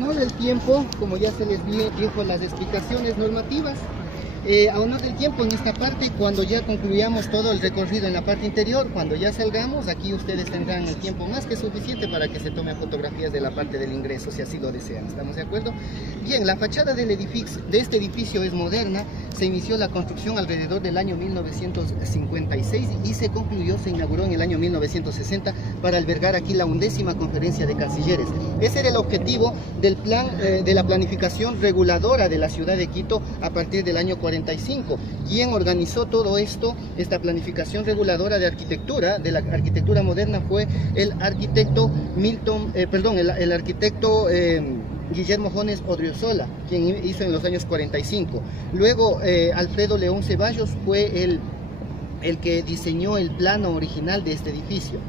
honor del tiempo, como ya se les dijo las explicaciones normativas, a honor del tiempo en esta parte, cuando ya concluyamos todo el recorrido en la parte interior, cuando ya salgamos, aquí ustedes tendrán el tiempo más que suficiente para que se tomen fotografías de la parte del ingreso, si así lo desean. ¿Estamos de acuerdo? Bien, la fachada del edificio, de este edificio es moderna. Se inició la construcción alrededor del año 1956 y se concluyó, se inauguró en el año 1960 para albergar aquí la 11ª conferencia de cancilleres. Ese era el objetivo del plan, de la planificación reguladora de la ciudad de Quito a partir del año 45. Quien organizó todo esto, esta planificación reguladora de arquitectura, de la arquitectura moderna, fue el arquitecto el arquitecto Guillermo Jones Odriozola, quien hizo en los años 45. Luego Alfredo León Ceballos fue el que diseñó el plano original de este edificio.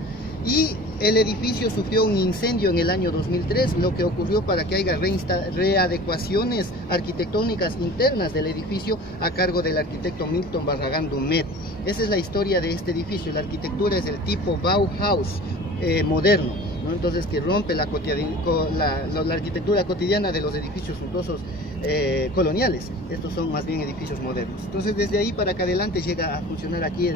Y el edificio sufrió un incendio en el año 2003, lo que ocurrió para que haya readecuaciones arquitectónicas internas del edificio a cargo del arquitecto Milton Barragán Dumet. Esa es la historia de este edificio. La arquitectura es del tipo Bauhaus moderno, ¿no? Entonces, que rompe la arquitectura cotidiana de los edificios suntuosos coloniales. Estos son más bien edificios modernos. Entonces, desde ahí para acá adelante llega a funcionar aquí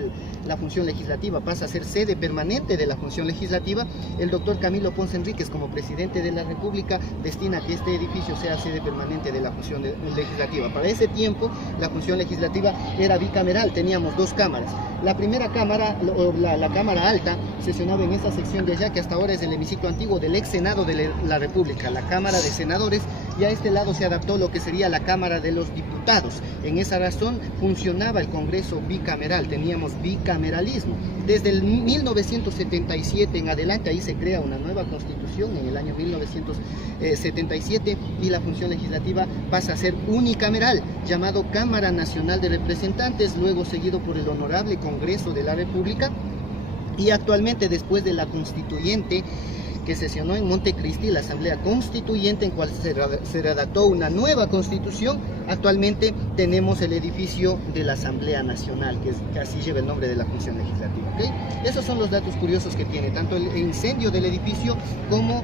la función legislativa, pasa a ser sede permanente de la función legislativa. El doctor Camilo Ponce Enríquez, como presidente de la República, destina que este edificio sea sede permanente de la función legislativa. Para ese tiempo, la función legislativa era bicameral, teníamos dos cámaras. La primera cámara, la cámara alta, sesionaba en esa sección de allá, que hasta ahora es el hemiciclo antiguo del ex Senado de la República, la Cámara de Senadores, y a este lado se adaptó lo que sería la Cámara de los Diputados. En esa razón funcionaba el Congreso bicameral, teníamos bicameralismo. Desde el 1977 en adelante, ahí se crea una nueva constitución en el año 1977, y la función legislativa pasa a ser unicameral, llamado Cámara Nacional de Representantes, luego seguido por el Honorable Congreso de la República. Y actualmente, después de la constituyente que sesionó en Montecristi, la Asamblea Constituyente, en cual se redactó una nueva constitución, actualmente tenemos el edificio de la Asamblea Nacional, que así lleva el nombre de la función legislativa. ¿Okay? Esos son los datos curiosos que tiene, tanto el incendio del edificio como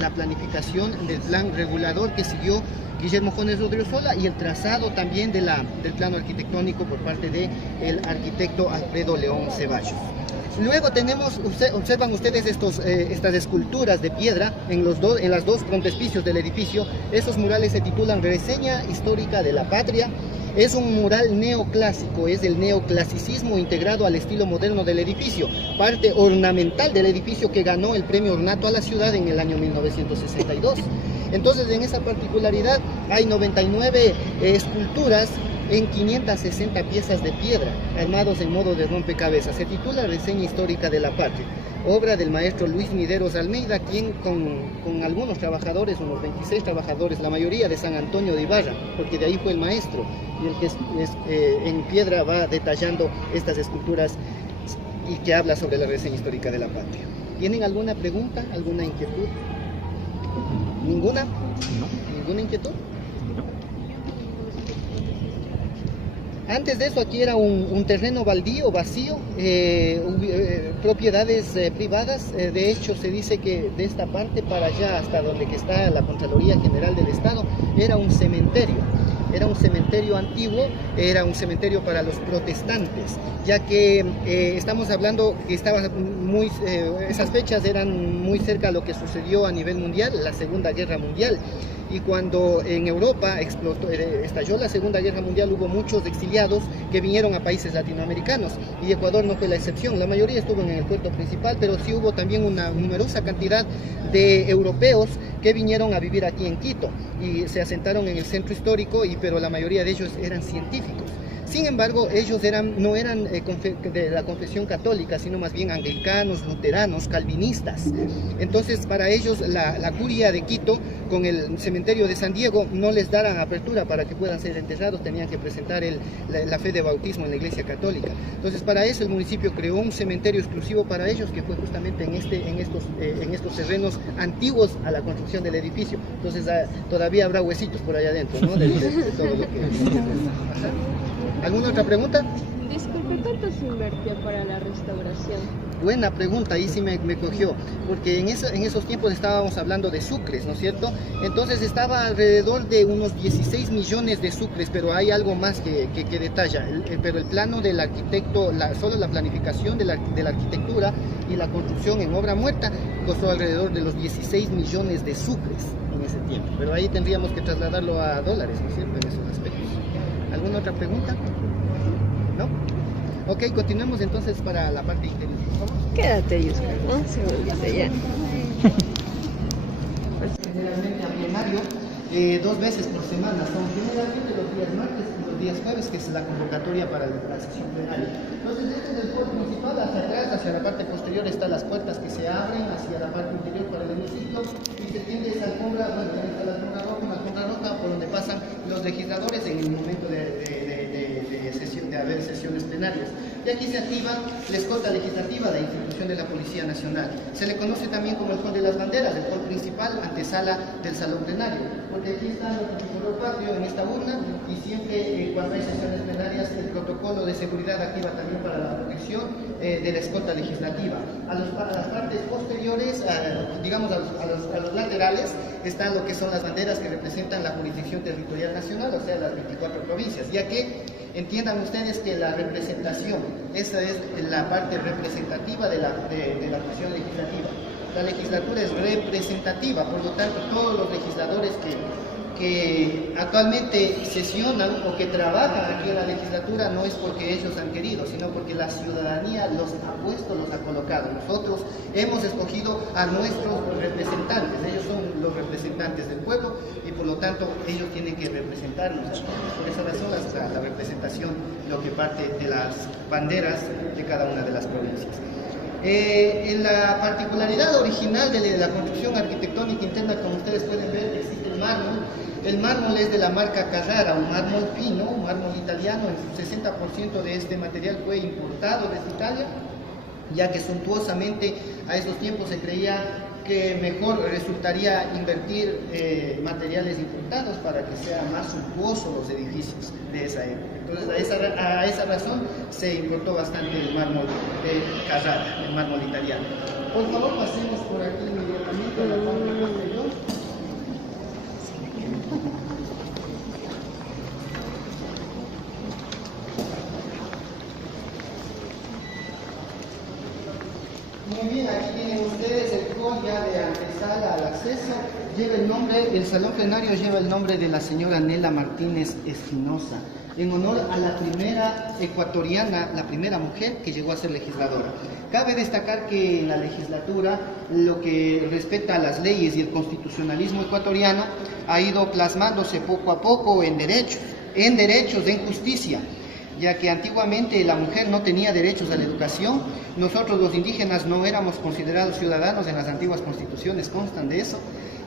la planificación del plan regulador que siguió Guillermo Jones Odriozola, y el trazado también del plano arquitectónico por parte del arquitecto Alfredo León Ceballos. Luego tenemos, observan ustedes estas esculturas de piedra en las dos frontespicios del edificio. Esos murales se titulan Reseña Histórica de la Patria. Es un mural neoclásico, es el neoclasicismo integrado al estilo moderno del edificio, parte ornamental del edificio que ganó el premio Ornato a la ciudad en el año 1962. Entonces, en esa particularidad hay 99 esculturas en 560 piezas de piedra, armados en modo de rompecabezas. Se titula Reseña Histórica de la Patria, obra del maestro Luis Mideros Almeida, quien con algunos trabajadores, unos 26 trabajadores, la mayoría de San Antonio de Ibarra, porque de ahí fue el maestro, y el que en piedra va detallando estas esculturas y que habla sobre la Reseña Histórica de la Patria. ¿Tienen alguna pregunta, alguna inquietud? ¿Ninguna? ¿Ninguna inquietud? Antes de eso, aquí era un terreno baldío, vacío, propiedades privadas. De hecho, se dice que de esta parte para allá, hasta donde que está la Contraloría General del Estado, era un cementerio. Era un cementerio antiguo, era un cementerio para los protestantes, ya que estamos hablando que esas fechas eran muy cerca a lo que sucedió a nivel mundial, la Segunda Guerra Mundial. Y cuando en Europa estalló la Segunda Guerra Mundial, hubo muchos exiliados que vinieron a países latinoamericanos, y Ecuador no fue la excepción. La mayoría estuvo en el puerto principal, pero sí hubo también una numerosa cantidad de europeos que vinieron a vivir aquí en Quito y se asentaron en el centro histórico, pero la mayoría de ellos eran científicos. Sin embargo, ellos no eran de la confesión católica, sino más bien anglicanos, luteranos, calvinistas. Entonces, para ellos, la curia de Quito, con el cementerio de San Diego, no les daban apertura para que puedan ser enterrados, tenían que presentar la fe de bautismo en la Iglesia Católica. Entonces, para eso el municipio creó un cementerio exclusivo para ellos, que fue justamente en estos terrenos antiguos a la construcción del edificio. Entonces, todavía habrá huesitos por allá adentro, ¿no? De todo lo que... ¿Alguna otra pregunta? Disculpe, ¿cuánto se invirtió para la restauración? Buena pregunta, ahí sí me cogió, porque en esos tiempos estábamos hablando de sucres, ¿no es cierto? Entonces estaba alrededor de unos 16 millones de sucres, pero hay algo más que detalla, pero el plano del arquitecto, solo la planificación de la arquitectura y la construcción en obra muerta costó alrededor de los 16 millones de sucres en ese tiempo, pero ahí tendríamos que trasladarlo a dólares, ¿no es cierto? En esos aspectos. ¿Alguna otra pregunta? ¿No? Ok, continuemos entonces para la parte interior, por favor. Quédate, Yuscar, ¿no? Seguramente ya. Generalmente a plenario, 2 veces por semana, son generalmente los días martes y los días jueves, que es la convocatoria para la sesión plenaria. Entonces, este es el hall principal, hacia atrás, hacia la parte posterior están las puertas que se abren, hacia la parte interior para el hemiciclo, y se tiende esa alfombra, bueno, ahí está la alfombra roja, por donde pasan los legisladores en el momento de haber sesiones plenarias. Y aquí se activa la escolta legislativa de la institución de la Policía Nacional. Se le conoce también como el hall de las banderas, el hall principal, antesala del salón plenario, porque aquí está el tricolor patrio en esta urna, y siempre cuando hay sesiones plenarias el protocolo de seguridad activa también para la protección de la escolta legislativa. A las partes posteriores, digamos a los laterales, están lo que son las banderas que representan la jurisdicción territorial nacional, o sea, las 24 provincias, ya que entiendan ustedes que la representación, esa es la parte representativa de la función legislativa. La legislatura es representativa, por lo tanto, todos los legisladores que actualmente sesionan o que trabajan aquí en la legislatura no es porque ellos han querido, sino porque la ciudadanía los ha puesto, los ha colocado. Nosotros hemos escogido a nuestros representantes, ellos son los representantes del pueblo y por lo tanto ellos tienen que representarnos. Por esa razón la representación, lo que parte de las banderas de cada una de las provincias. En la particularidad original de la construcción arquitectónica interna, como ustedes pueden ver, existe el mármol. El mármol es de la marca Carrara, un mármol fino, un mármol italiano. El 60% de este material fue importado desde Italia, ya que suntuosamente a esos tiempos se creía que mejor resultaría invertir materiales importados para que sean más suntuosos los edificios de esa época. Entonces, a esa razón se importó bastante el mármol de Carrara, el mármol italiano. Por favor, pasemos por aquí inmediatamente a la parte posterior. Muy bien, aquí tienen ustedes el hall ya de antesala al acceso. Lleva el nombre, el salón plenario lleva el nombre de la señora Nela Martínez Espinosa, en honor a la primera ecuatoriana, la primera mujer que llegó a ser legisladora. Cabe destacar que en la legislatura, lo que respecta a las leyes y el constitucionalismo ecuatoriano, ha ido plasmándose poco a poco en derechos, en justicia, ya que antiguamente la mujer no tenía derechos a la educación. Nosotros los indígenas no éramos considerados ciudadanos, en las antiguas constituciones constan de eso.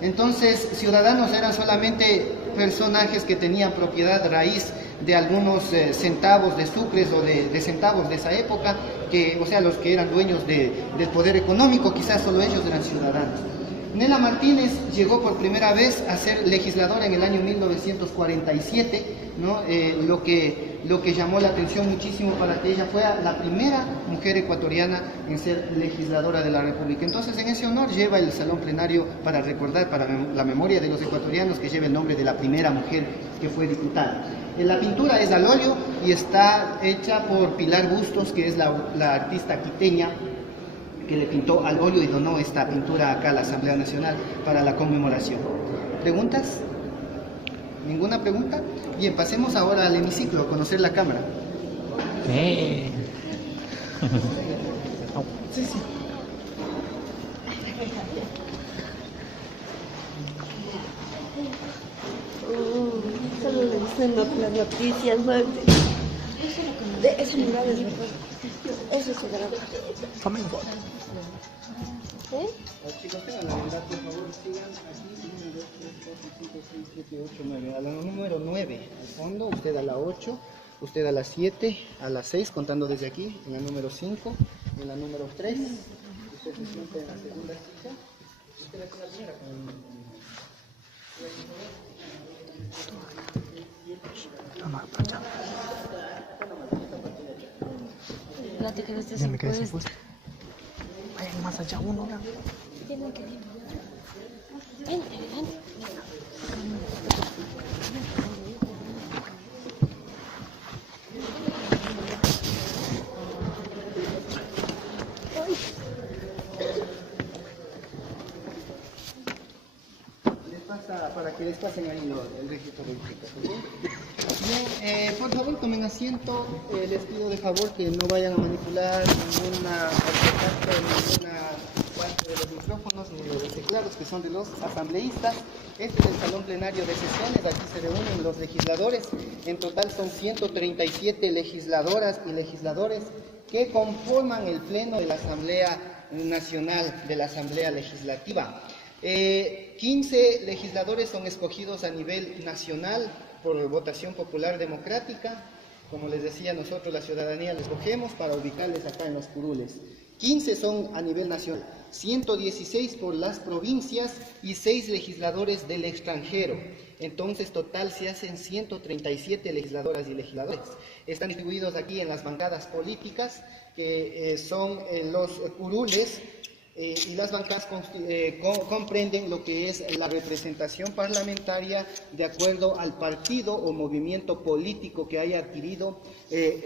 Entonces, ciudadanos eran solamente personajes que tenían propiedad raíz de algunos centavos de sucres o de centavos de esa época, o sea, los que eran dueños del poder económico, quizás solo ellos eran ciudadanos. Nela Martínez llegó por primera vez a ser legisladora en el año 1947, ¿no? Lo que llamó la atención muchísimo para que ella fuera la primera mujer ecuatoriana en ser legisladora de la República. Entonces, en ese honor lleva el salón plenario para recordar, para la memoria de los ecuatorianos, que lleva el nombre de la primera mujer que fue diputada. La pintura es al óleo y está hecha por Pilar Bustos, que es la artista quiteña que le pintó al óleo y donó esta pintura acá a la Asamblea Nacional para la conmemoración. ¿Preguntas? ¿Ninguna pregunta? Bien, pasemos ahora al hemiciclo, a conocer la Cámara. Sí, Sí. Solo revisando las noticias, ¿no? De esa mirada es verdad. Eso es grave. tomen foto. Chicos, tengan la verdad, por favor, sigan aquí. 1, 2, 3, 4, 5, 6, 7, 8, 9. A la número 9, al fondo, usted a la 8, usted a la 7, a la 6, contando desde aquí, en la número 5, en la número 3. Usted se sienta en la segunda silla. Usted aquí en la primera con el... Plate que no estés Ya en me quedé sin puesto. puesto. Falta uno, ¿no? Tienen que ir. Ven, ven. Para que les pasen ahí el registro de verificación. Bien, por favor tomen asiento. Les pido de favor que no vayan a manipular ninguna parte de los micrófonos ni de los teclados que son de los asambleístas. Este es el salón plenario de sesiones. Aquí se reúnen los legisladores. En total son 137 legisladoras y legisladores que conforman el pleno de la Asamblea Nacional, de la Asamblea Legislativa. 15 legisladores son escogidos a nivel nacional por votación popular democrática. Como les decía, nosotros la ciudadanía les escogemos para ubicarles acá en los curules. 15 son a nivel nacional, 116 por las provincias y 6 legisladores del extranjero. Entonces, total se hacen 137 legisladoras y legisladores. Están distribuidos aquí en las bancadas políticas, que son los curules. Y las bancadas comprenden lo que es la representación parlamentaria de acuerdo al partido o movimiento político que haya adquirido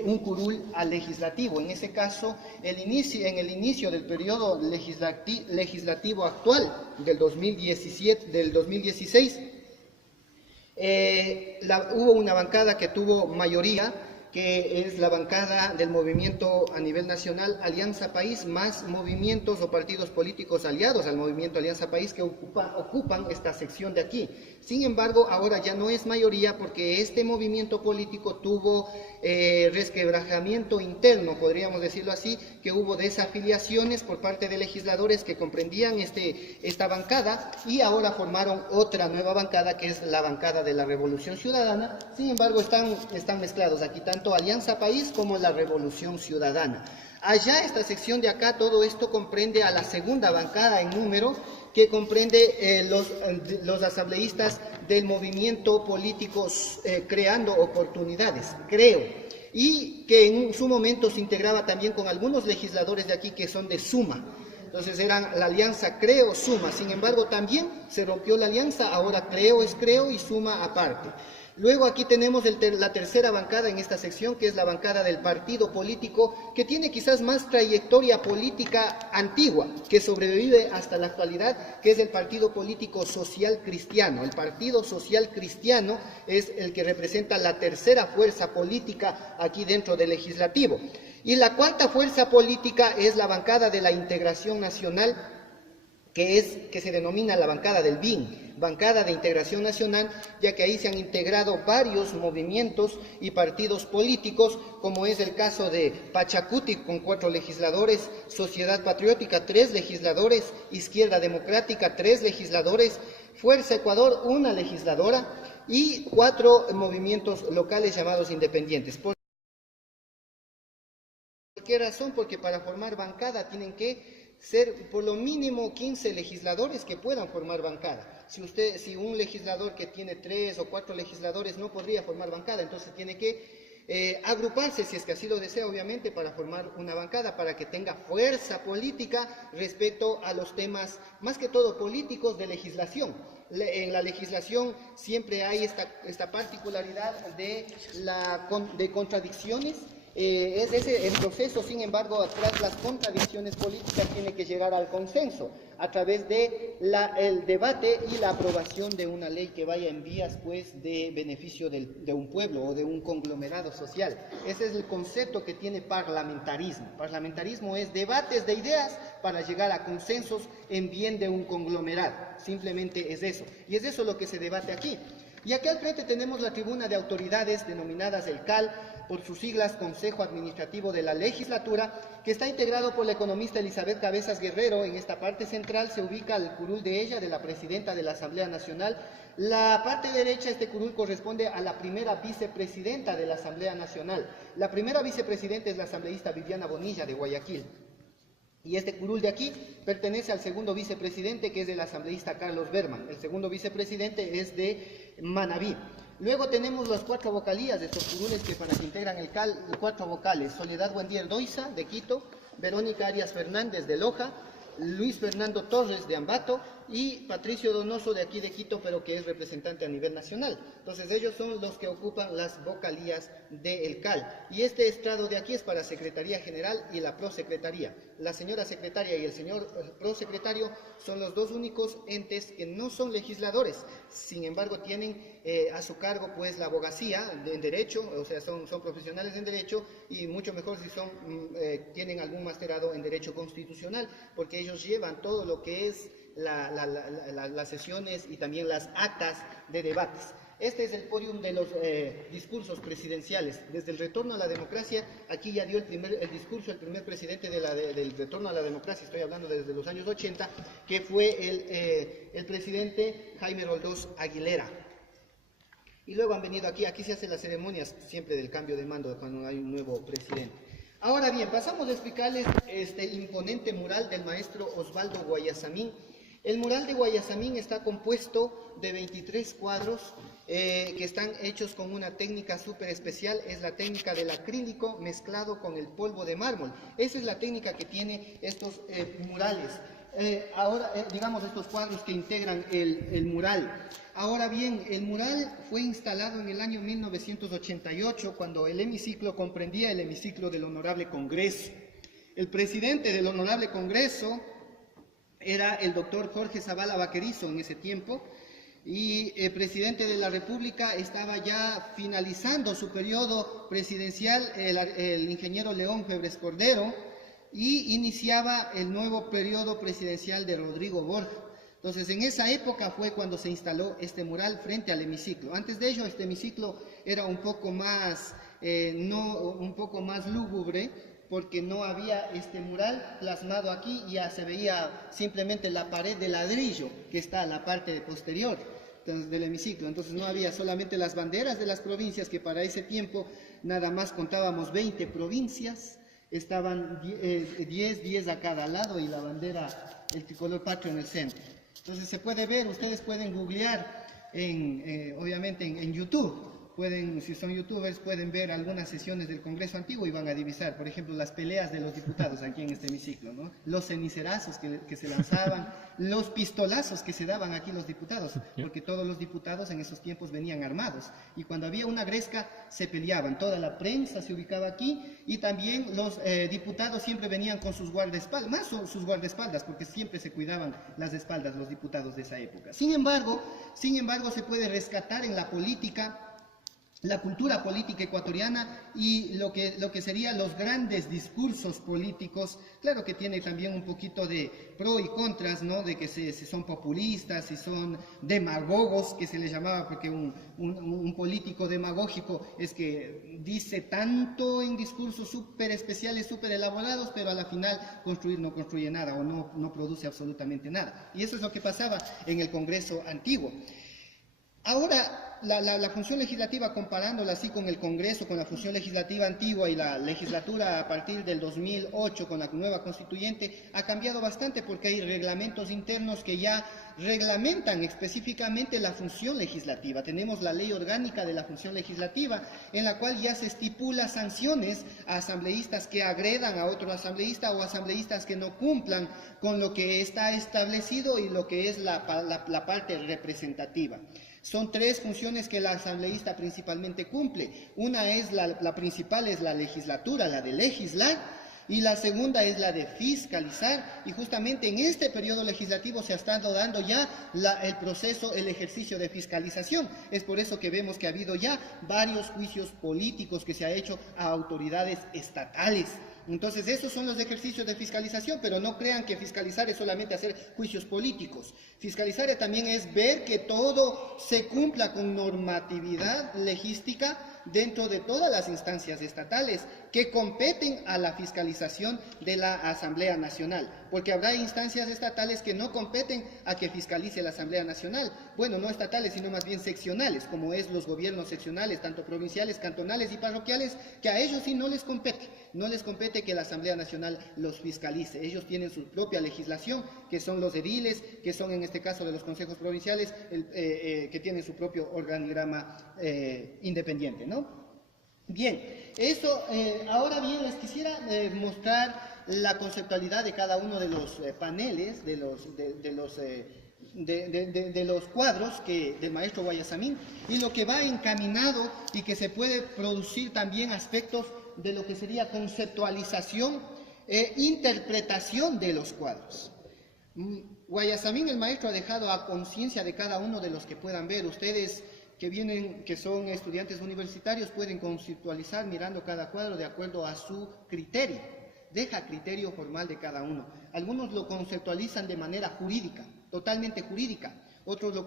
un curul al legislativo. En ese caso, en el inicio del periodo legislativo actual del 2016, hubo una bancada que tuvo mayoría, que es la bancada del movimiento a nivel nacional Alianza País, más movimientos o partidos políticos aliados al movimiento Alianza País que ocupan esta sección de aquí. Sin embargo, ahora ya no es mayoría porque este movimiento político tuvo resquebrajamiento interno, podríamos decirlo así, que hubo desafiliaciones por parte de legisladores que comprendían esta bancada y ahora formaron otra nueva bancada que es la bancada de la Revolución Ciudadana. Sin embargo, están mezclados aquí tanto Alianza País como la Revolución Ciudadana. Allá, esta sección de acá, todo esto comprende a la segunda bancada en número, que comprende los asambleístas del movimiento político Creando Oportunidades, CREO, y que en su momento se integraba también con algunos legisladores de aquí que son de Suma. Entonces eran la alianza CREO-Suma. Sin embargo, también se rompió la alianza, ahora CREO es CREO y Suma aparte. Luego aquí tenemos la tercera bancada en esta sección, que es la bancada del partido político, que tiene quizás más trayectoria política antigua, que sobrevive hasta la actualidad, que es el Partido Político Social Cristiano. El Partido Social Cristiano es el que representa la tercera fuerza política aquí dentro del legislativo. Y la cuarta fuerza política es la bancada de la Integración Nacional, que se denomina la bancada del BIN, Bancada de Integración Nacional, ya que ahí se han integrado varios movimientos y partidos políticos, como es el caso de Pachacuti con 4 legisladores, Sociedad Patriótica 3 legisladores, Izquierda Democrática 3 legisladores, Fuerza Ecuador 1 legisladora y 4 movimientos locales llamados independientes. ¿Por qué razón? Porque para formar bancada tienen que ser por lo mínimo 15 legisladores que puedan formar bancada. Si un legislador que tiene 3 o 4 legisladores no podría formar bancada, entonces tiene que agruparse, si es que así lo desea, obviamente, para formar una bancada, para que tenga fuerza política respecto a los temas, más que todo políticos, de legislación. En la legislación siempre hay esta particularidad de contradicciones. Es ese el proceso. Sin embargo, tras las contradicciones políticas tiene que llegar al consenso a través de el debate y la aprobación de una ley que vaya en vías pues de beneficio de un pueblo o de un conglomerado social. Ese es el concepto que tiene parlamentarismo. Parlamentarismo es debates de ideas para llegar a consensos en bien de un conglomerado. Simplemente es eso. Y es eso lo que se debate aquí. Y aquí al frente tenemos la tribuna de autoridades denominadas el CAL, por sus siglas Consejo Administrativo de la Legislatura, que está integrado por la economista Elizabeth Cabezas Guerrero. En esta parte central se ubica el curul de ella, de la presidenta de la Asamblea Nacional. La parte derecha, este curul corresponde a la primera vicepresidenta de la Asamblea Nacional. La primera vicepresidenta es la asambleísta Viviana Bonilla de Guayaquil. Y este curul de aquí pertenece al segundo vicepresidente, que es el asambleísta Carlos Berman. El segundo vicepresidente es de Manabí. Luego tenemos las 4 vocalías de estos curules que para que integran el CAL, 4 vocales: Soledad Buendier Doiza de Quito, Verónica Arias Fernández de Loja, Luis Fernando Torres de Ambato y Patricio Donoso de aquí de Quito, pero que es representante a nivel nacional. Entonces ellos son los que ocupan las vocalías del CAL. Y este estrado de aquí es para Secretaría General y la Prosecretaría. La señora secretaria y el señor prosecretario son los dos únicos entes que no son legisladores. Sin embargo, tienen a su cargo pues la abogacía en derecho, o sea, son profesionales en derecho, y mucho mejor si tienen algún masterado en derecho constitucional, porque ellos llevan todo lo que es las sesiones y también las actas de debates. Este es el podium de los discursos presidenciales. Desde el retorno a la democracia, aquí ya dio el discurso el primer presidente del retorno a la democracia, estoy hablando desde los años 80, que fue el presidente Jaime Roldós Aguilera. Y luego han venido aquí se hacen las ceremonias siempre del cambio de mando cuando hay un nuevo presidente. Ahora bien, pasamos a explicarles este imponente mural del maestro Osvaldo Guayasamín. El mural de Guayasamín está compuesto de 23 cuadros que están hechos con una técnica súper especial, es la técnica del acrílico mezclado con el polvo de mármol. Esa es la técnica que tiene estos murales. Digamos estos cuadros que integran el mural. Ahora bien, el mural fue instalado en el año 1988, cuando el hemiciclo comprendía el hemiciclo del Honorable Congreso. El presidente del Honorable Congreso era el doctor Jorge Zavala Vaquerizo en ese tiempo, y el presidente de la República estaba ya finalizando su periodo presidencial, el ingeniero León Febres Cordero, y iniciaba el nuevo periodo presidencial de Rodrigo Borja. Entonces, en esa época fue cuando se instaló este mural frente al hemiciclo. Antes de ello, este hemiciclo era un poco más lúgubre, porque no había este mural plasmado aquí, ya se veía simplemente la pared de ladrillo que está a la parte posterior del hemiciclo. Entonces no había solamente las banderas de las provincias, que para ese tiempo nada más contábamos 20 provincias, estaban 10 a cada lado y la bandera, el tricolor patrio en el centro. Entonces se puede ver, ustedes pueden googlear obviamente en YouTube. Si son youtubers, pueden ver algunas sesiones del Congreso antiguo y van a divisar, por ejemplo, las peleas de los diputados aquí en este hemiciclo, ¿no? Los cenicerazos que se lanzaban, los pistolazos que se daban aquí los diputados, porque todos los diputados en esos tiempos venían armados, y cuando había una gresca se peleaban, toda la prensa se ubicaba aquí, y también los diputados siempre venían con sus guardaespaldas, más sus guardaespaldas, porque siempre se cuidaban las espaldas los diputados de esa época. Sin embargo, se puede rescatar en la política, la cultura política ecuatoriana, y lo que serían los grandes discursos políticos. Claro que tiene también un poquito de pro y contras, ¿no? De que si son populistas, si son demagogos, que se les llamaba, porque un político demagógico es que dice tanto en discursos súper especiales, súper elaborados, pero a la final no construye nada, o no produce absolutamente nada. Y eso es lo que pasaba en el Congreso antiguo. Ahora, la función legislativa, comparándola así con el Congreso, con la función legislativa antigua y la legislatura a partir del 2008 con la nueva constituyente, ha cambiado bastante, porque hay reglamentos internos que ya reglamentan específicamente la función legislativa. Tenemos la ley orgánica de la función legislativa, en la cual ya se estipula sanciones a asambleístas que agredan a otro asambleísta, o asambleístas que no cumplan con lo que está establecido y lo que es la parte representativa. Son tres funciones que el asambleísta principalmente cumple. Una es la principal, es la legislatura, la de legislar, y la segunda es la de fiscalizar, y justamente en este periodo legislativo se ha estado dando ya el proceso, el ejercicio de fiscalización. Es por eso que vemos que ha habido ya varios juicios políticos que se ha hecho a autoridades estatales. Entonces esos son los ejercicios de fiscalización, pero no crean que fiscalizar es solamente hacer juicios políticos. Fiscalizar también es ver que todo se cumpla con normatividad legística dentro de todas las instancias estatales que competen a la fiscalización de la Asamblea Nacional, porque habrá instancias estatales que no competen a que fiscalice la Asamblea Nacional, bueno, no estatales, sino más bien seccionales, como es los gobiernos seccionales, tanto provinciales, cantonales y parroquiales, que a ellos sí no les compete que la Asamblea Nacional los fiscalice. Ellos tienen su propia legislación, que son los ediles, que son en este caso de los consejos provinciales, que tienen su propio organigrama independiente, ¿no? Bien, ahora bien les quisiera mostrar la conceptualidad de cada uno de los paneles, de los cuadros del maestro Guayasamín, y lo que va encaminado y que se puede producir también aspectos de lo que sería conceptualización e interpretación de los cuadros. Guayasamín, el maestro, ha dejado a conciencia de cada uno de los que puedan ver. Ustedes que son estudiantes universitarios, pueden conceptualizar mirando cada cuadro de acuerdo a su criterio. Deja criterio formal de cada uno. Algunos lo conceptualizan de manera jurídica, totalmente jurídica. Otros lo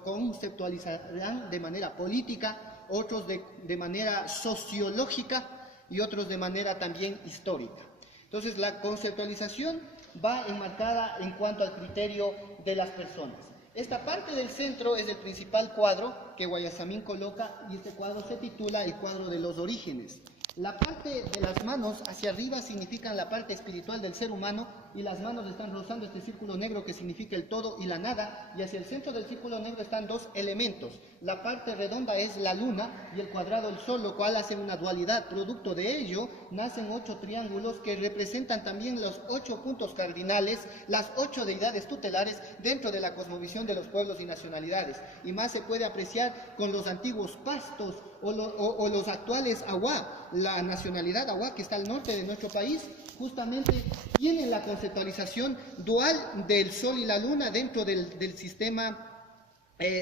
conceptualizarán de manera política, otros de manera sociológica y otros de manera también histórica. Entonces, la conceptualización va enmarcada en cuanto al criterio de las personas. Esta parte del centro es el principal cuadro que Guayasamín coloca, y este cuadro se titula El cuadro de los orígenes. La parte de las manos hacia arriba significan la parte espiritual del ser humano, y las manos están rozando este círculo negro que significa el todo y la nada, y hacia el centro del círculo negro están dos elementos. La parte redonda es la luna y el cuadrado el sol, lo cual hace una dualidad. Producto de ello nacen 8 triángulos que representan también los 8 puntos cardinales, las 8 deidades tutelares dentro de la cosmovisión de los pueblos y nacionalidades. Y más se puede apreciar con los antiguos pastos o los actuales Awá. La nacionalidad Awá, que está al norte de nuestro país, justamente tiene la conceptualización dual del sol y la luna dentro del sistema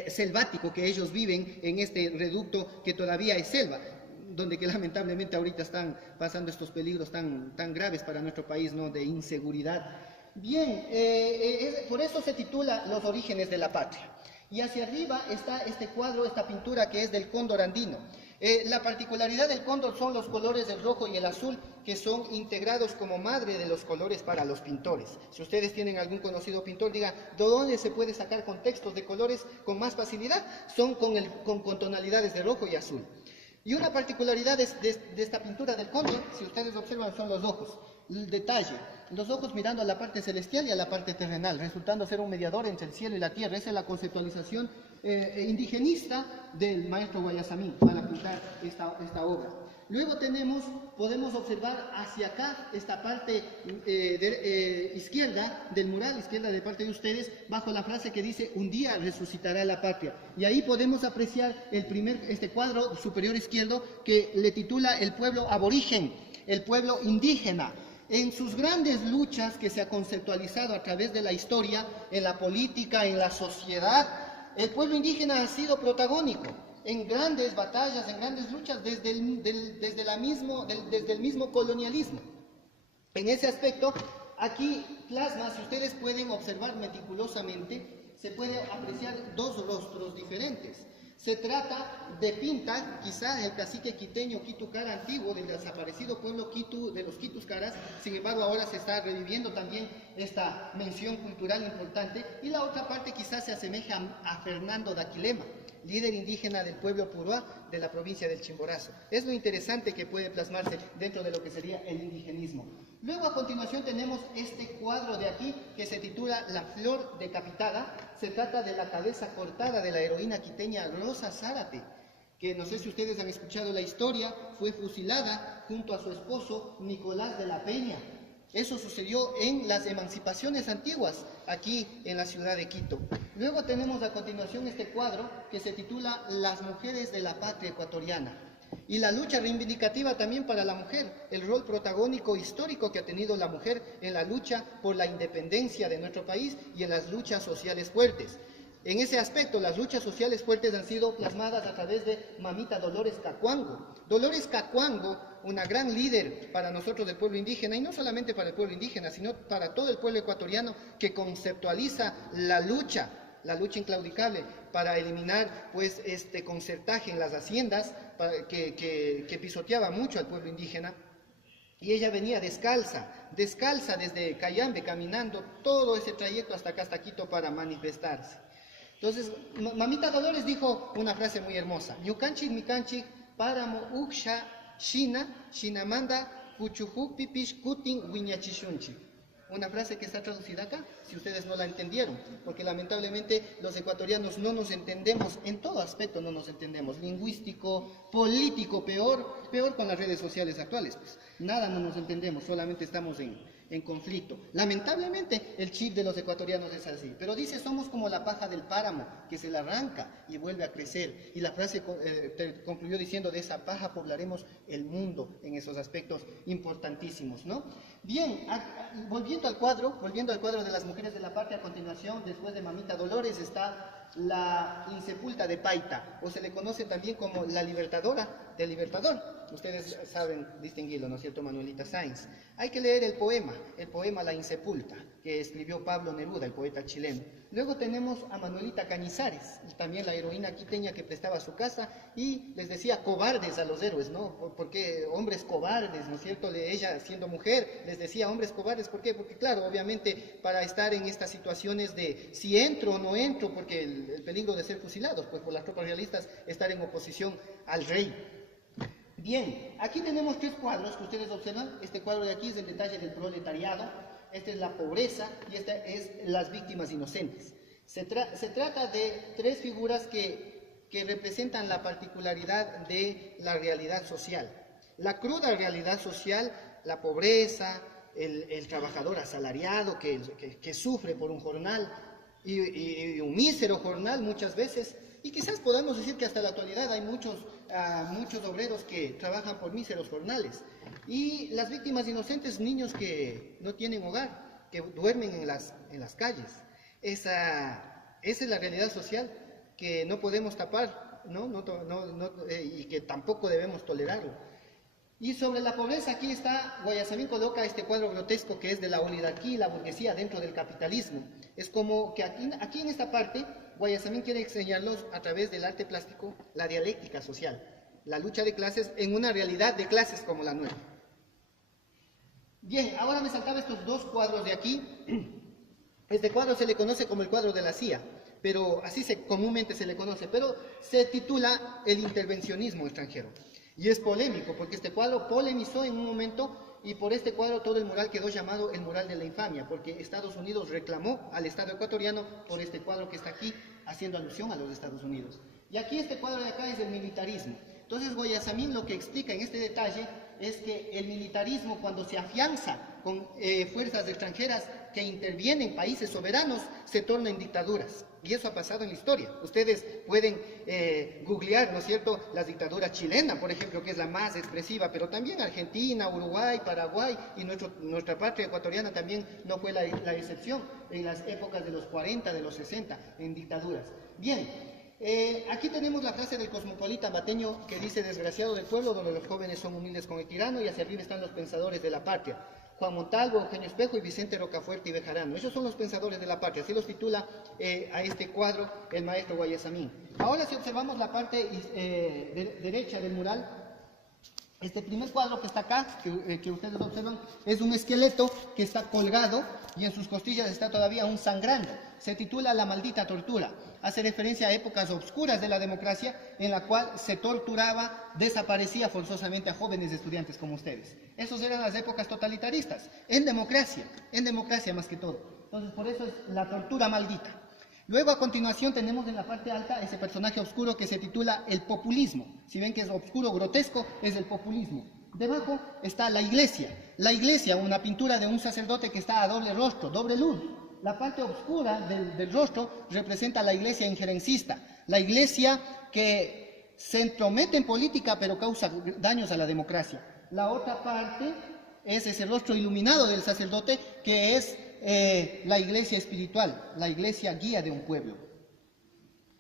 selvático que ellos viven en este reducto que todavía es selva, donde que lamentablemente ahorita están pasando estos peligros tan graves para nuestro país, ¿no?, de inseguridad. Bien, por eso se titula Los orígenes de la patria. Y hacia arriba está este cuadro, esta pintura que es del cóndor andino. La particularidad del cóndor son los colores del rojo y el azul, que son integrados como madre de los colores para los pintores. Si ustedes tienen algún conocido pintor, diga, ¿de dónde se puede sacar contextos de colores con más facilidad? Son con tonalidades de rojo y azul. Y una particularidad de esta pintura del cóndor, si ustedes observan, son los ojos. El detalle, los ojos mirando a la parte celestial y a la parte terrenal, resultando ser un mediador entre el cielo y la tierra. Esa es la conceptualización indigenista del maestro Guayasamín para pintar esta obra. Luego podemos observar hacia acá esta parte izquierda del mural, izquierda de parte de ustedes, bajo la frase que dice, un día resucitará la patria. Y ahí podemos apreciar este cuadro superior izquierdo que le titula El pueblo aborigen, el pueblo indígena. En sus grandes luchas que se ha conceptualizado a través de la historia, en la política, en la sociedad, el pueblo indígena ha sido protagónico en grandes batallas, en grandes luchas desde el mismo colonialismo. En ese aspecto, aquí plasma, si ustedes pueden observar meticulosamente, se puede apreciar dos rostros diferentes. Se trata de Pinta, quizás el cacique quiteño Quitu-Cara antiguo, del desaparecido pueblo Quitu, de los Quitus-Caras. Sin embargo, ahora se está reviviendo también esta mención cultural importante. Y la otra parte quizás se asemeja a Fernando Daquilema, líder indígena del pueblo Puruá de la provincia del Chimborazo. Es lo interesante que puede plasmarse dentro de lo que sería el indigenismo. Luego, a continuación, tenemos este cuadro de aquí que se titula La flor decapitada. Se trata de la cabeza cortada de la heroína quiteña Rosa Zárate, que no sé si ustedes han escuchado la historia, fue fusilada junto a su esposo Nicolás de la Peña. Eso sucedió en las emancipaciones antiguas, aquí en la ciudad de Quito. Luego tenemos a continuación este cuadro que se titula Las mujeres de la patria ecuatoriana. Y la lucha reivindicativa también para la mujer, el rol protagónico histórico que ha tenido la mujer en la lucha por la independencia de nuestro país y en las luchas sociales fuertes. En ese aspecto, las luchas sociales fuertes han sido plasmadas a través de Mamita Dolores Cacuango. Dolores Cacuango, una gran líder para nosotros del pueblo indígena, y no solamente para el pueblo indígena, sino para todo el pueblo ecuatoriano, que conceptualiza la lucha inclaudicable para eliminar pues este concertaje en las haciendas que pisoteaba mucho al pueblo indígena. Y ella venía descalza desde Cayambe, caminando todo ese trayecto hasta acá, hasta Quito, para manifestarse. Entonces, Mamita Dolores dijo una frase muy hermosa: Yucanchi micanchi páramo uksha shina shinamanda kuchuhu pipish kutin wiñachishunchi. Una frase que está traducida acá, si ustedes no la entendieron, porque lamentablemente los ecuatorianos no nos entendemos, en todo aspecto no nos entendemos, lingüístico, político, peor con las redes sociales actuales, pues. Nada no nos entendemos, solamente estamos en conflicto. Lamentablemente, el chip de los ecuatorianos es así. Pero dice, somos como la paja del páramo, que se la arranca y vuelve a crecer. Y la frase concluyó diciendo, de esa paja poblaremos el mundo en esos aspectos importantísimos, ¿no? Bien, volviendo al cuadro de las mujeres de la patria, a continuación, después de Mamita Dolores, está la insepulta de Paita, o se le conoce también como la libertadora del Libertador. Ustedes saben distinguirlo, ¿no es cierto? Manuelita Sáenz. Hay que leer el poema La Insepulta, que escribió Pablo Neruda, el poeta chileno. Luego tenemos a Manuelita Cañizares, también la heroína quiteña que prestaba su casa y les decía cobardes a los héroes, ¿no? Porque hombres cobardes, ¿no es cierto? Ella, siendo mujer, les decía hombres cobardes. ¿Por qué? Porque claro, obviamente, para estar en estas situaciones de si entro o no entro, porque el peligro de ser fusilados, pues por las tropas realistas, estar en oposición al rey. Bien, aquí tenemos 3 cuadros que ustedes observan. Este cuadro de aquí es el detalle del proletariado, esta es la pobreza y esta es las víctimas inocentes. Se trata de 3 figuras que representan la particularidad de la realidad social. La cruda realidad social, la pobreza, el trabajador asalariado que sufre por un jornal y un mísero jornal muchas veces. Y quizás podamos decir que hasta la actualidad hay muchos obreros que trabajan por míseros jornales. Y las víctimas inocentes, niños que no tienen hogar, que duermen en las calles. Esa es la realidad social que no podemos tapar, y que tampoco debemos tolerarlo. Y sobre la pobreza, aquí está, Guayasamín coloca este cuadro grotesco que es de la oligarquía y la burguesía dentro del capitalismo. Es como que aquí en esta parte, Guayasamín quiere enseñarlos a través del arte plástico la dialéctica social, la lucha de clases en una realidad de clases como la nuestra. Bien, ahora me saltaba estos 2 cuadros de aquí. Este cuadro se le conoce como el cuadro de la CIA, pero así comúnmente se le conoce, pero se titula El intervencionismo extranjero. Y es polémico, porque este cuadro polemizó en un momento, y por este cuadro todo el mural quedó llamado el mural de la infamia, porque Estados Unidos reclamó al Estado ecuatoriano por este cuadro que está aquí, haciendo alusión a los Estados Unidos. Y aquí este cuadro de acá es el militarismo. Entonces Guayasamín lo que explica en este detalle es que el militarismo, cuando se afianza con fuerzas extranjeras que intervienen en países soberanos, se torna en dictaduras. Y eso ha pasado en la historia. Ustedes pueden googlear, ¿no es cierto?, las dictaduras chilenas, por ejemplo, que es la más expresiva, pero también Argentina, Uruguay, Paraguay y nuestra patria ecuatoriana también no fue la excepción en las épocas de los 40, de los 60, en dictaduras. Bien, aquí tenemos la frase del cosmopolita mateño que dice: desgraciado del pueblo donde los jóvenes son humildes con el tirano, y hacia arriba están los pensadores de la patria. Juan Montalvo, Eugenio Espejo y Vicente Rocafuerte y Bejarano. Esos son los pensadores de la patria, así los titula a este cuadro el maestro Guayasamín. Ahora, si observamos la parte derecha del mural, este primer cuadro que está acá, que ustedes observan, es un esqueleto que está colgado y en sus costillas está todavía aún sangrando. Se titula La maldita tortura. Hace referencia a épocas oscuras de la democracia en la cual se torturaba, desaparecía forzosamente a jóvenes estudiantes como ustedes. Esas eran las épocas totalitaristas, en democracia más que todo. Entonces, por eso es la tortura maldita. Luego, a continuación, tenemos en la parte alta ese personaje oscuro que se titula el populismo. Si ven que es oscuro, grotesco, es el populismo. Debajo está la iglesia, una pintura de un sacerdote que está a doble rostro, doble luz. La parte oscura del rostro representa la iglesia injerencista, la iglesia que se entromete en política pero causa daños a la democracia. La otra parte es ese rostro iluminado del sacerdote que es la iglesia espiritual, la iglesia guía de un pueblo.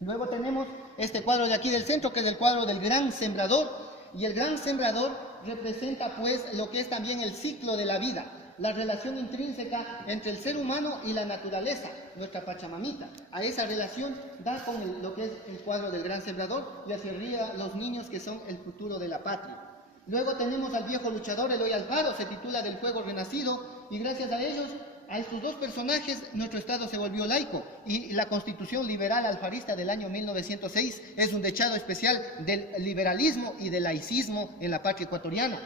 Luego tenemos este cuadro de aquí del centro, que es el cuadro del gran sembrador, y el gran sembrador representa pues lo que es también el ciclo de la vida, la relación intrínseca entre el ser humano y la naturaleza, nuestra Pachamamita. A esa relación da con lo que es el cuadro del gran sembrador, y hacia arriba los niños que son el futuro de la patria. Luego tenemos al viejo luchador Eloy Alfaro, se titula Del fuego renacido, y gracias a ellos, a estos 2 personajes, nuestro Estado se volvió laico, y la Constitución Liberal Alfarista del año 1906 es un dechado especial del liberalismo y del laicismo en la patria ecuatoriana.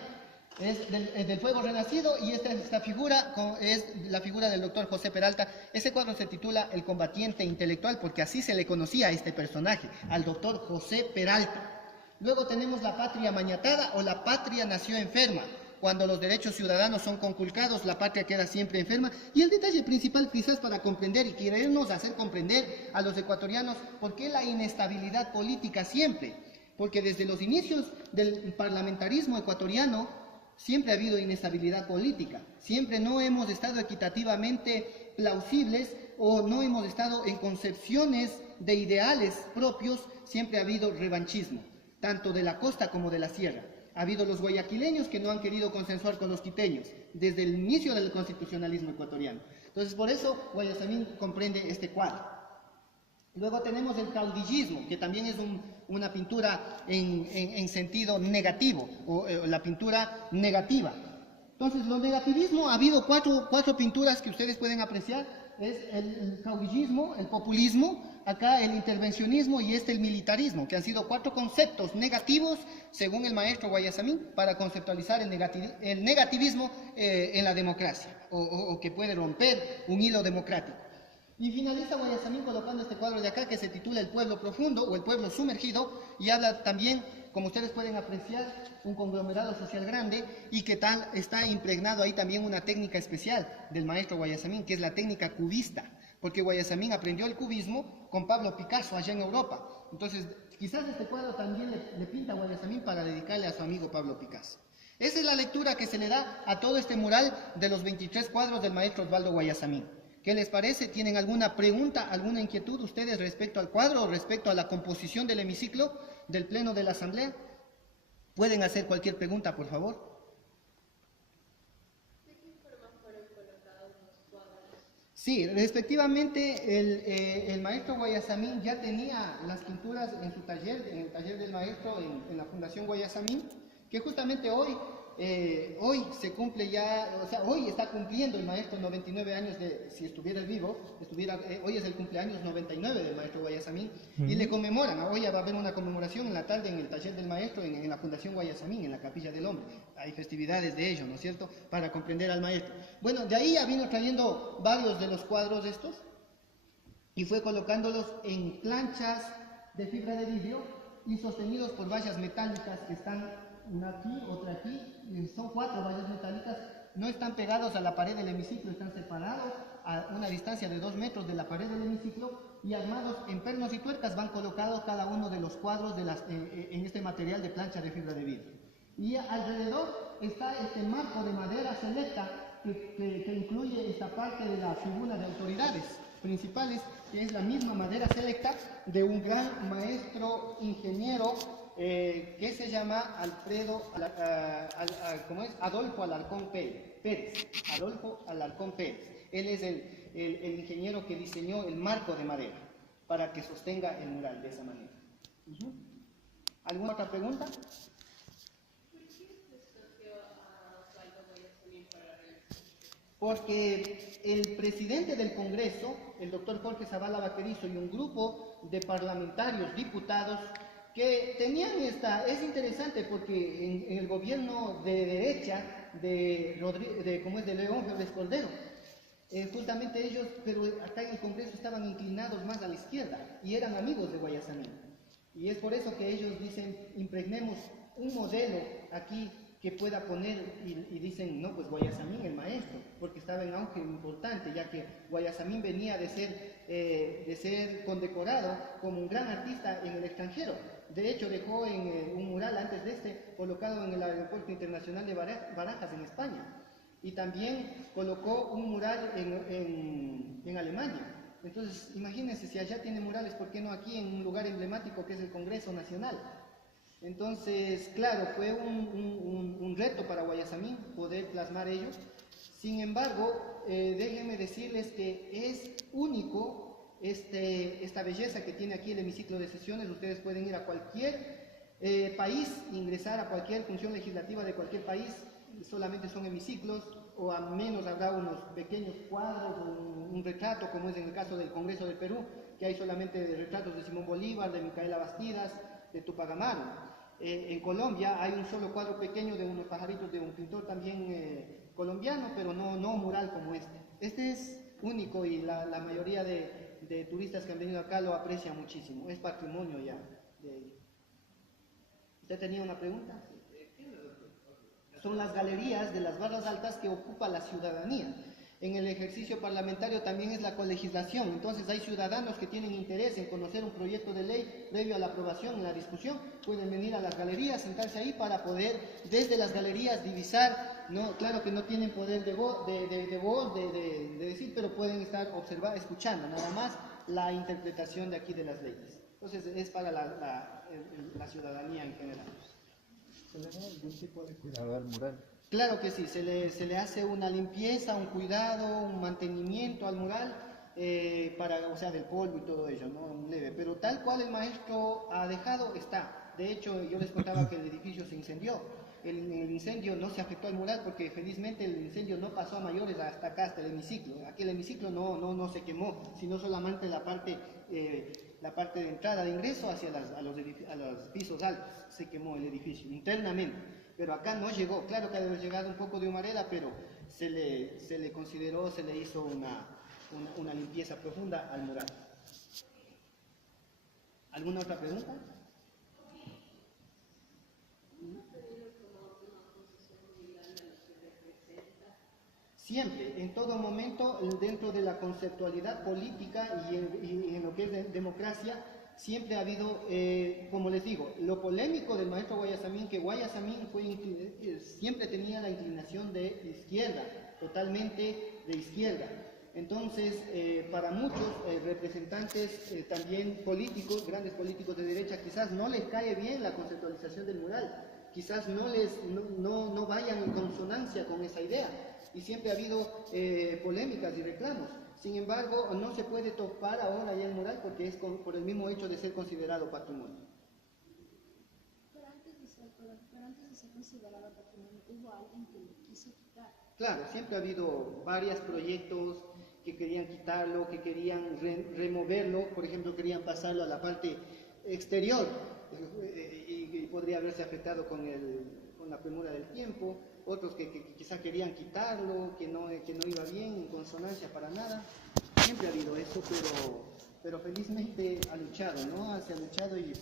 Es del fuego renacido, y esta figura es la figura del doctor José Peralta. Ese cuadro se titula El combatiente intelectual, porque así se le conocía a este personaje, al doctor José Peralta. Luego tenemos la patria maniatada o la patria nació enferma, cuando los derechos ciudadanos son conculcados, la patria queda siempre enferma. Y el detalle principal quizás para comprender y querernos hacer comprender a los ecuatorianos por qué la inestabilidad política siempre. Porque desde los inicios del parlamentarismo ecuatoriano siempre ha habido inestabilidad política, siempre no hemos estado equitativamente plausibles o no hemos estado en concepciones de ideales propios, siempre ha habido revanchismo, tanto de la costa como de la sierra. Ha habido los guayaquileños que no han querido consensuar con los quiteños, desde el inicio del constitucionalismo ecuatoriano. Entonces, por eso Guayasamín comprende este cuadro. Luego tenemos el caudillismo, que también es una pintura en sentido negativo, o la pintura negativa. Entonces, lo negativismo, ha habido cuatro pinturas que ustedes pueden apreciar. Es el caudillismo, el populismo, acá el intervencionismo y el militarismo, que han sido 4 conceptos negativos, según el maestro Guayasamín, para conceptualizar el negativismo en la democracia, o que puede romper un hilo democrático. Y finaliza Guayasamín colocando este cuadro de acá que se titula El pueblo profundo o el pueblo sumergido, y habla también, como ustedes pueden apreciar, un conglomerado social grande, y que tal está impregnado ahí también una técnica especial del maestro Guayasamín, que es la técnica cubista, porque Guayasamín aprendió el cubismo con Pablo Picasso allá en Europa. Entonces, quizás este cuadro también le pinta a Guayasamín para dedicarle a su amigo Pablo Picasso. Esa es la lectura que se le da a todo este mural de los 23 cuadros del maestro Osvaldo Guayasamín. ¿Qué les parece? ¿Tienen alguna pregunta, alguna inquietud ustedes respecto al cuadro o respecto a la composición del hemiciclo del Pleno de la Asamblea? Pueden hacer cualquier pregunta, por favor. ¿De qué forma fueron colocados los cuadros? Sí, respectivamente el maestro Guayasamín ya tenía las pinturas en su taller, en el taller del maestro en la Fundación Guayasamín, que justamente hoy se cumple ya, o sea, hoy está cumpliendo el maestro 99 años si estuviera vivo, hoy es el cumpleaños 99 del maestro Guayasamín, y le conmemoran. Hoy va a haber una conmemoración en la tarde en el taller del maestro, en la Fundación Guayasamín, en la Capilla del Hombre. Hay festividades de ello, ¿no es cierto?, para comprender al maestro. Bueno, de ahí ya vino trayendo varios de los cuadros estos, y fue colocándolos en planchas de fibra de vidrio y sostenidos por vallas metálicas que están una aquí, otra aquí, son 4 vallas metálicas, no están pegados a la pared del hemiciclo, están separados a una distancia de 2 metros de la pared del hemiciclo, y armados en pernos y tuercas van colocados cada uno de los cuadros en este material de plancha de fibra de vidrio. Y alrededor está este marco de madera selecta que incluye esta parte de la tribuna de autoridades principales, que es la misma madera selecta de un gran maestro ingeniero que se llama Adolfo Alarcón Pérez. Adolfo Alarcón Pérez. Él es el ingeniero que diseñó el marco de madera para que sostenga el mural de esa manera. ¿Alguna otra pregunta? ¿Por qué se escogió a Osvaldo Guayasamín para la realización? Porque el presidente del Congreso, el doctor Jorge Zavala Vaquerizo, y un grupo de parlamentarios, diputados, que tenían es interesante porque en el gobierno de derecha de León Febres Cordero, justamente ellos, pero acá en el Congreso estaban inclinados más a la izquierda y eran amigos de Guayasamín. Y es por eso que ellos dicen, impregnemos un modelo aquí que pueda poner, y dicen, no, pues Guayasamín el maestro, porque estaba en auge importante, ya que Guayasamín venía de ser condecorado como un gran artista en el extranjero. De hecho, dejó un mural antes de colocado en el Aeropuerto Internacional de Barajas, en España. Y también colocó un mural en Alemania. Entonces, imagínense, si allá tiene murales, ¿por qué no aquí en un lugar emblemático que es el Congreso Nacional? Entonces, claro, fue un reto para Guayasamín poder plasmar ellos. Sin embargo, déjenme decirles que es único esta belleza que tiene aquí el hemiciclo de sesiones. Ustedes pueden ir a cualquier país, ingresar a cualquier función legislativa de cualquier país, solamente son hemiciclos, o al menos habrá unos pequeños cuadros, un retrato, como es en el caso del Congreso del Perú, que hay solamente retratos de Simón Bolívar, de Micaela Bastidas, de Tupac Amaru. En Colombia hay un solo cuadro pequeño de unos pajaritos de un pintor también colombiano, pero no mural como este. Este es único y la mayoría de turistas que han venido acá lo aprecian muchísimo. Es patrimonio ya de ellos. ¿Usted tenía una pregunta? son las galerías de las barras altas que ocupa la ciudadanía. En el ejercicio parlamentario también es la colegislación, entonces hay ciudadanos que tienen interés en conocer un proyecto de ley previo a la aprobación, en la discusión, pueden venir a las galerías, sentarse ahí para poder desde las galerías divisar, no, claro que no tienen poder de voz, de decir, pero pueden estar escuchando nada más la interpretación de aquí de las leyes. Entonces es para la ciudadanía en general. ¿Se le da algún tipo de cuidado al mural? Claro que sí, se le hace una limpieza, un cuidado, un mantenimiento al mural, o sea, del polvo y todo ello, ¿no? Un leve, pero tal cual el maestro ha dejado, está. De hecho, yo les contaba que el edificio se incendió. El incendio no se afectó al mural porque felizmente el incendio no pasó a mayores hasta acá, hasta el hemiciclo. Aquí el hemiciclo no se quemó, sino solamente la parte de entrada de ingreso hacia a los pisos altos. Se quemó el edificio internamente. Pero acá no llegó, claro que ha de haber llegado un poco de humareda, pero se le consideró, se le hizo una limpieza profunda al mural. ¿Alguna otra pregunta? Siempre, en todo momento, dentro de la conceptualidad política y en lo que es democracia, siempre ha habido, como les digo, lo polémico del maestro Guayasamín, que Guayasamín siempre tenía la inclinación de izquierda, totalmente de izquierda. Entonces, para muchos representantes también políticos, grandes políticos de derecha, quizás no les cae bien la conceptualización del mural, quizás no vayan en consonancia con esa idea, y siempre ha habido polémicas y reclamos. Sin embargo, no se puede topar ahora ya el mural porque es por el mismo hecho de ser considerado patrimonio. Pero antes de ser considerado patrimonio, hubo alguien que lo quiso quitar. Claro, siempre ha habido varios proyectos que querían quitarlo, que querían removerlo, por ejemplo, querían pasarlo a la parte exterior y podría haberse afectado con la premura del tiempo. Otros que quizá querían quitarlo, que no iba bien, en consonancia para nada. Siempre ha habido eso, pero felizmente ha luchado, ¿no? Se ha luchado y